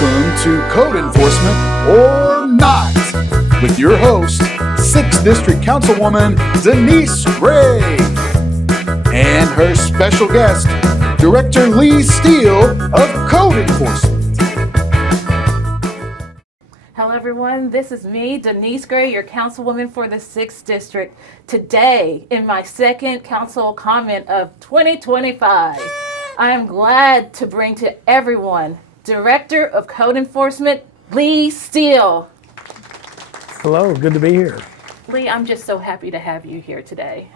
Welcome to Code Enforcement or Not with your host, 6th District Councilwoman Denise Gray, and her special guest, Director Lee Steele of Code Enforcement. Hello everyone, this is me, Denise Gray, your Councilwoman for the 6th District. Today, in my second council comment of 2025, I am glad to bring to everyone Director of Code Enforcement, Lee Steele. Hello, good to be here. Lee, I'm just so happy to have you here today.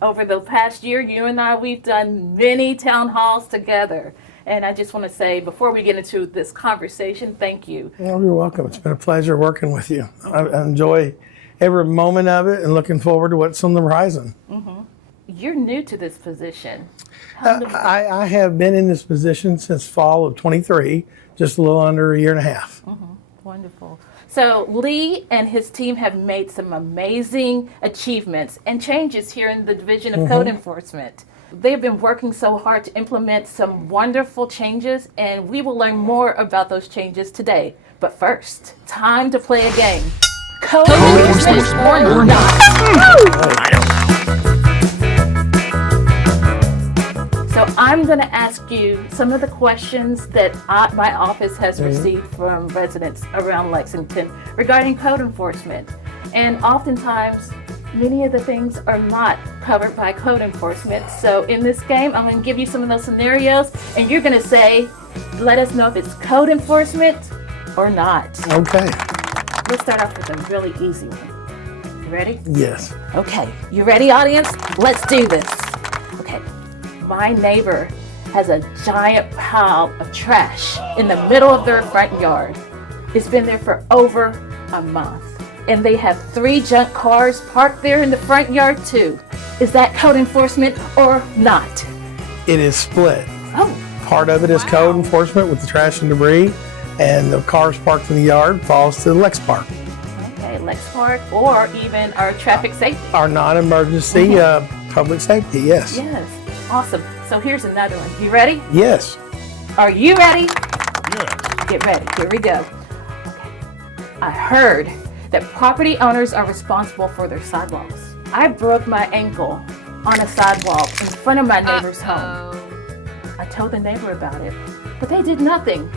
Over the past year, you and I, we've done many town halls together. And I just want to say, before we get into this conversation, thank you. Well, you're welcome. It's been a pleasure working with you. I enjoy every moment of it and looking forward to what's on the horizon. Mm-hmm. You're new to this position. I have been in this position since fall of 23, just a little under a year and a half. Mm-hmm. Wonderful. So Lee and his team have made some amazing achievements and changes here in the Division of Code Enforcement. They've been working so hard to implement some wonderful changes, and we will learn more about those changes today. But first, time to play a game. Code Enforcement or Not. So I'm going to ask you some of the questions that my office has received from residents around Lexington regarding code enforcement. And oftentimes, many of the things are not covered by code enforcement. So in this game, I'm going to give you some of those scenarios, and you're going to say, let us know if it's code enforcement or not. Okay. Let's start off with a really easy one. You ready? Yes. Okay. You ready, audience? Let's do this. Okay. My neighbor has a giant pile of trash in the middle of their front yard. It's been there for over a month. And they have 3 junk cars parked there in the front yard too. Is that code enforcement or not? It is split. Oh. Part of it is code enforcement with the trash and debris, and the cars parked in the yard falls to the Lex Park. Okay, Lex Park, or even our traffic safety. Our non-emergency public safety, yes. Yes, awesome. So here's another one. You ready? Yes. Are you ready? Yes. Get ready, here we go. Okay. I heard that property owners are responsible for their sidewalks. I broke my ankle on a sidewalk in front of my neighbor's home. I told the neighbor about it, but they did nothing.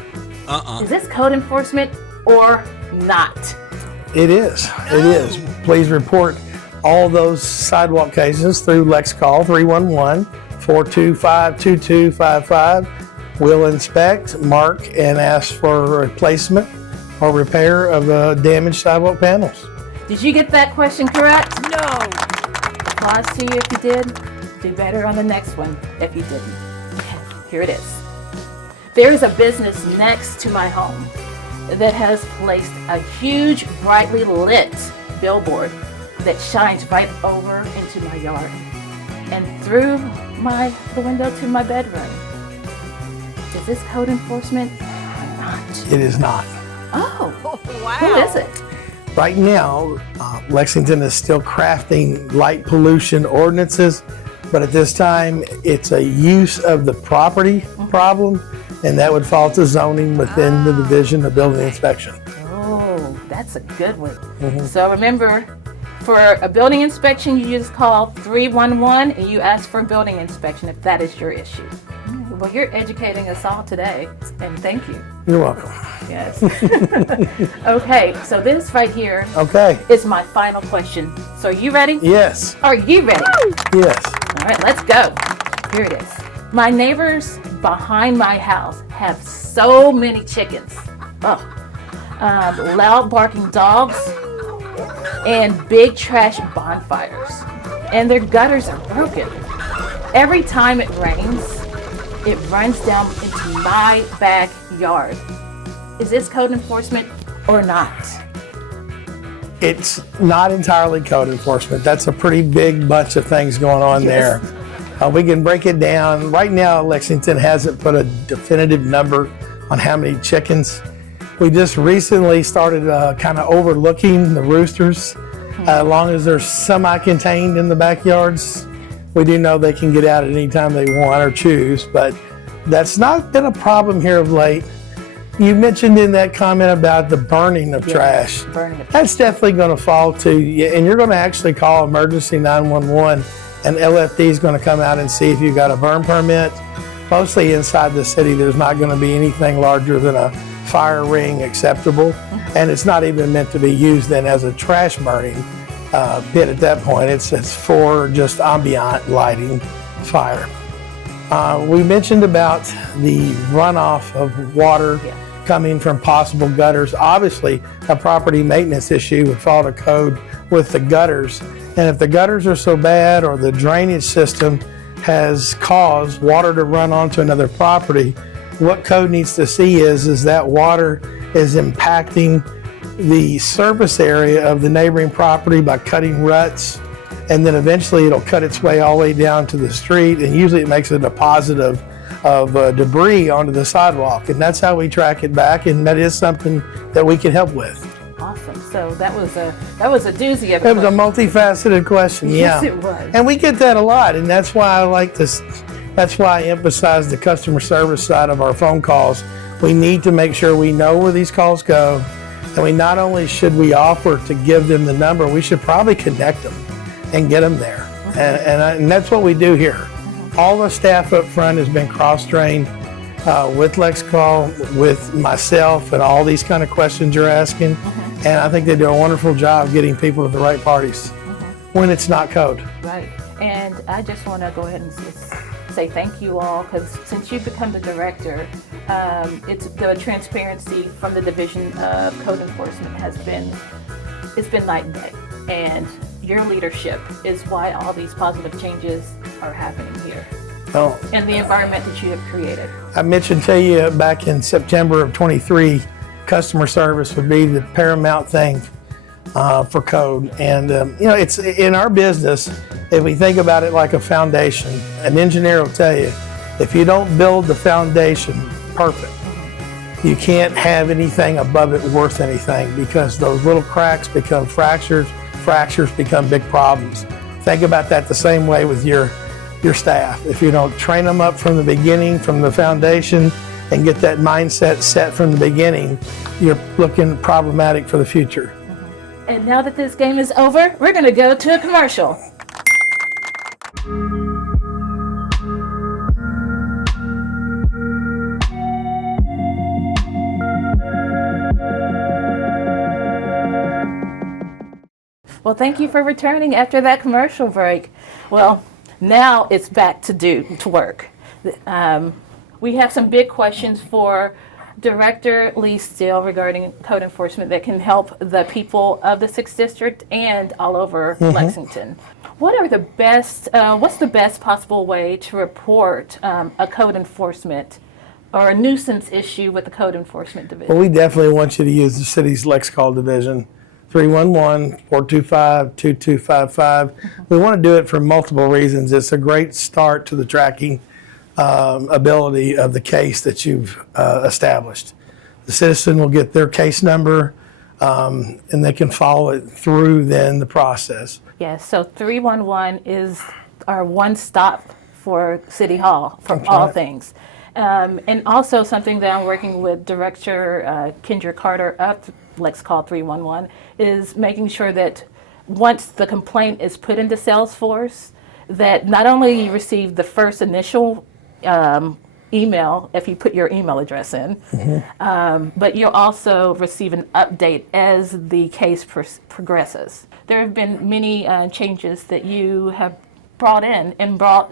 Is this code enforcement or not? It is. It is. Please report all those sidewalk cases through Lex Call 311-425-2255. We'll inspect, mark, and ask for replacement or repair of damaged sidewalk panels. Did you get that question correct? No. Applause to you if you did. Do better on the next one if you didn't. Okay, here it is. There is a business next to my home that has placed a huge, brightly lit billboard that shines right over into my yard and through the window to my bedroom. Is this code enforcement or not? It is not. Oh, Wow. who is it? Right now, Lexington is still crafting light pollution ordinances, but at this time, it's a use of the property problem, and that would fall to zoning within the Division of Building Inspection. Oh, that's a good one. So remember, for a building inspection, you just call 311 and you ask for a building inspection if that is your issue. Well, you're educating us all today, and thank you. You're welcome. Yes. Okay, so this right here Okay. is my final question. So are you ready? Yes. Are you ready? Yes. All right, let's go. Here it is. My neighbors behind my house have so many chickens. Loud barking dogs and big trash bonfires. And their gutters are broken. Every time it rains, it runs down into my backyard. Is this code enforcement or not? It's not entirely code enforcement. That's a pretty big bunch of things going on Yes. there. We can break it down. Right now, Lexington hasn't put a definitive number on how many chickens. We just recently started kind of overlooking the roosters. As long as they're semi-contained in the backyards, we do know they can get out at any time they want or choose, but that's not been a problem here of late. You mentioned in that comment about the burning of trash. Burning of trash. That's definitely going to fall to you, and you're going to actually call emergency 911, and LFD is going to come out and see if you got a burn permit. Mostly inside the city, there's not going to be anything larger than a fire ring acceptable, and it's not even meant to be used then as a trash burning pit at that point. It's for just ambient lighting fire. We mentioned about the runoff of water coming from possible gutters. Obviously, a property maintenance issue would fall to code with the gutters. And if the gutters are so bad or the drainage system has caused water to run onto another property, what code needs to see is that water is impacting the surface area of the neighboring property by cutting ruts, and then eventually it'll cut its way all the way down to the street, and usually it makes a deposit of debris onto the sidewalk, and that's how we track it back, and that is something that we can help with. Awesome. So that was a doozy of a It was a multifaceted question, yeah. Yes, it was. And we get that a lot, and that's why I like this. That's why I emphasize the customer service side of our phone calls. We need to make sure we know where these calls go, and we not only should we offer to give them the number, we should probably connect them and get them there. And that's what we do here. All the staff up front has been cross-trained with LexCall, with myself, and all these kind of questions you're asking. And I think they do a wonderful job getting people to the right parties when it's not code. Right. And I just want to go ahead and say thank you all, because since you've become the director, it's the transparency from the Division of Code Enforcement it's been night and day. And your leadership is why all these positive changes are happening here. Well, And the environment that you have created. I mentioned to you back in September of 23, customer service would be the paramount thing for code. And it's in our business, if we think about it like a foundation, an engineer will tell you, if you don't build the foundation perfect, you can't have anything above it worth anything, because those little cracks become fractures become big problems. Think about that the same way with your staff. If you don't train them up from the beginning, from the foundation, and get that mindset set from the beginning, you're looking problematic for the future. And now that this game is over, we're going to go to a commercial. Well, thank you for returning after that commercial break. Well, now it's back to work. We have some big questions for Director Lee Steele regarding code enforcement that can help the people of the 6th District and all over Lexington. What's the best possible way to report a code enforcement or a nuisance issue with the Code Enforcement Division? Well, we definitely want you to use the city's LexCall division, 311-425-2255. We want to do it for multiple reasons. It's a great start to the tracking ability of the case that you've established. The citizen will get their case number, and they can follow it through then the process. Yes, so 311 is our one stop for City Hall for all things. And also something that I'm working with Director Kendra Carter of LexCall 311 is making sure that once the complaint is put into Salesforce, that not only you receive the first initial email if you put your email address in, but you'll also receive an update as the case progresses. There have been many changes that you have brought in and brought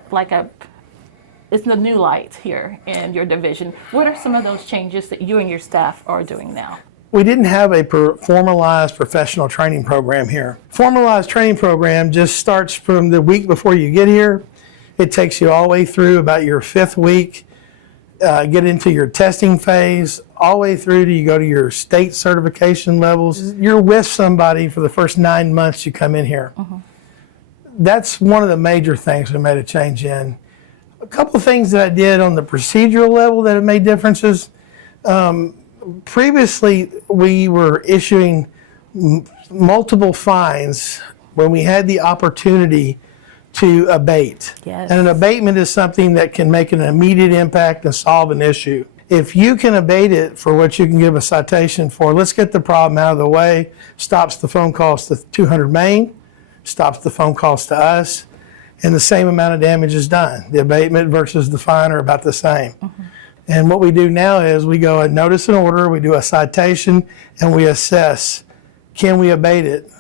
it's the new light here in your division. What are some of those changes that you and your staff are doing now? We didn't have a formalized professional training program here. Formalized training program just starts from the week before you get here. It takes you all the way through about your 5th week, get into your testing phase, all the way through to you go to your state certification levels. You're with somebody for the first 9 months you come in here. That's one of the major things we made a change in. A couple of things that I did on the procedural level that have made differences. Previously, we were issuing multiple fines when we had the opportunity to abate. Yes. And an abatement is something that can make an immediate impact and solve an issue. If you can abate it for what you can give a citation for, let's get the problem out of the way, stops the phone calls to 200 Main, stops the phone calls to us, and the same amount of damage is done. The abatement versus the fine are about the same. And what we do now is we go and notice an order, we do a citation, and we assess, can we abate it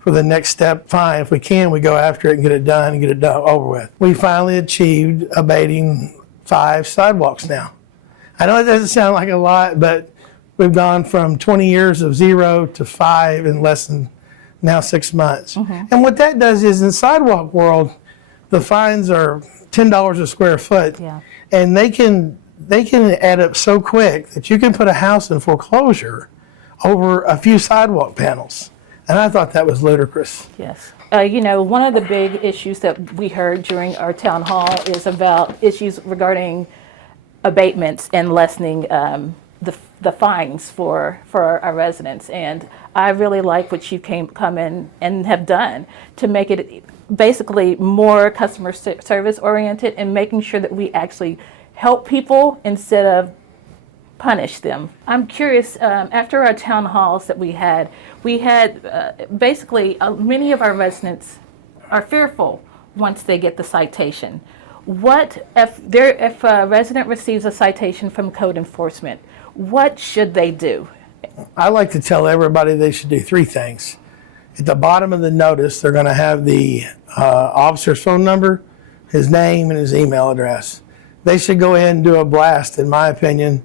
for the next step? Fine. If we can, we go after it and get it done and get it done over with. We finally achieved abating 5 sidewalks now. I know it doesn't sound like a lot, but we've gone from 20 years of 0 to 5 in less than now 6 months. And what that does is in the sidewalk world, the fines are $10 a square foot, and they can add up so quick that you can put a house in foreclosure over a few sidewalk panels. And I thought that was ludicrous. Yes. One of the big issues that we heard during our town hall is about issues regarding abatements and lessening the fines for our residents. And I really like what you come in and have done to make it basically more customer service oriented and making sure that we actually help people instead of punish them. I'm curious, after our town halls that we had basically many of our residents are fearful once they get the citation. What if a resident receives a citation from code enforcement, what should they do? I like to tell everybody they should do 3 things. At the bottom of the notice, they're going to have the officer's phone number, his name, and his email address. They should go ahead and do a blast, in my opinion,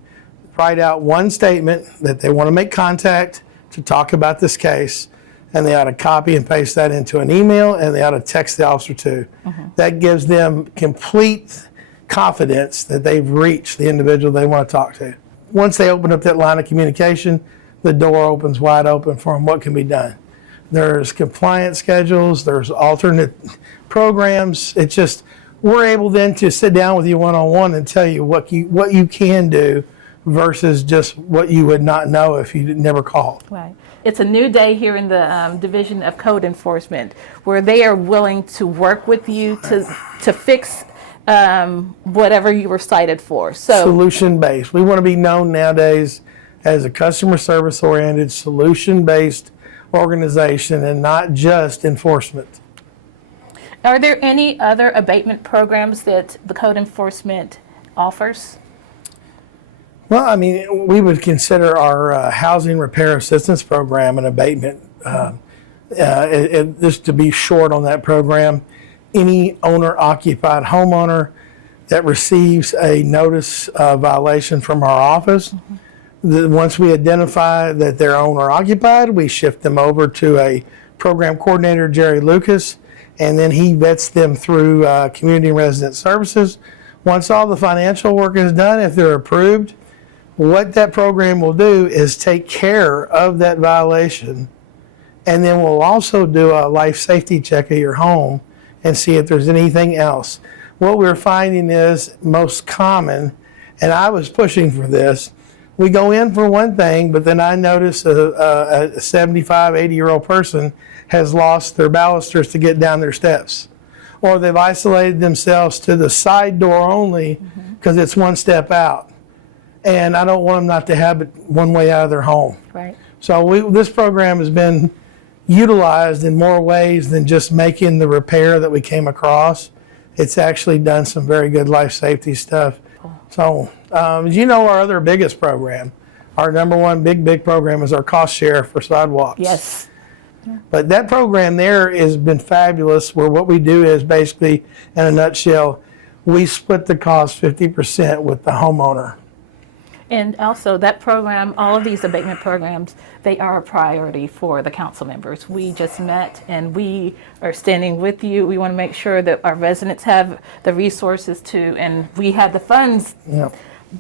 write out one statement that they want to make contact to talk about this case, and they ought to copy and paste that into an email, and they ought to text the officer too. That gives them complete confidence that they've reached the individual they want to talk to. Once they open up that line of communication, the door opens wide open for them. What can be done? There's compliance schedules, there's alternate programs. It's just, we're able then to sit down with you one-on-one and tell you what you can do versus just what you would not know if you never called. Right. It's a new day here in the Division of Code Enforcement where they are willing to work with you to fix whatever you were cited for. So solution-based. We want to be known nowadays as a customer service-oriented, solution-based organization and not just enforcement. Are there any other abatement programs that the code enforcement offers? Well, I mean, we would consider our housing repair assistance program an abatement. Just to be short on that program, any owner-occupied homeowner that receives a notice of violation from our office, once we identify that they're owner-occupied, we shift them over to a program coordinator, Jerry Lucas, and then he vets them through Community and Resident Services. Once all the financial work is done, if they're approved, what that program will do is take care of that violation, and then we'll also do a life safety check of your home and see if there's anything else. What we're finding is most common, and I was pushing for this, we go in for one thing, but then I notice a 75, 80-year-old person has lost their balusters to get down their steps. Or they've isolated themselves to the side door only because it's one step out. And I don't want them not to have it one way out of their home. Right. So this program has been utilized in more ways than just making the repair that we came across. It's actually done some very good life safety stuff. So, as you know, our other biggest program, our number one big program is our cost share for sidewalks. Yes. But that program there has been fabulous, where what we do is basically, in a nutshell, we split the cost 50% with the homeowner. And also that program, all of these abatement programs, they are a priority for the council members. We just met and we are standing with you. We want to make sure that our residents have the resources and we have the funds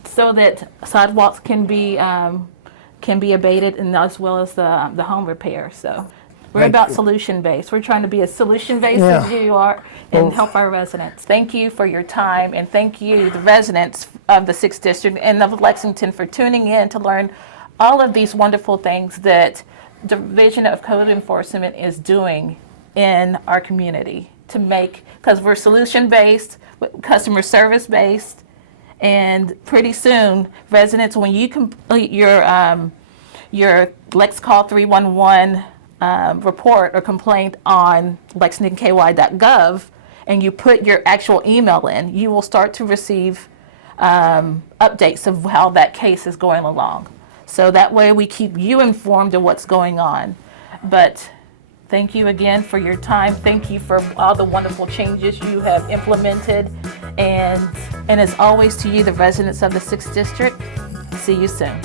so that sidewalks can be abated, and as well as the home repair. So we're about solution-based. We're trying to be as solution-based as you are and help our residents. Thank you for your time, and thank you, the residents of the 6th District and of Lexington, for tuning in to learn all of these wonderful things that the Division of Code Enforcement is doing in our community to make, because we're solution-based, customer service-based, And pretty soon, residents, when you complete your Lex Call 311 report or complaint on lexingtonky.gov, and you put your actual email in, you will start to receive updates of how that case is going along. So that way we keep you informed of what's going on. But thank you again for your time. Thank you for all the wonderful changes you have implemented. And as always, to you, the residents of the 6th District, see you soon.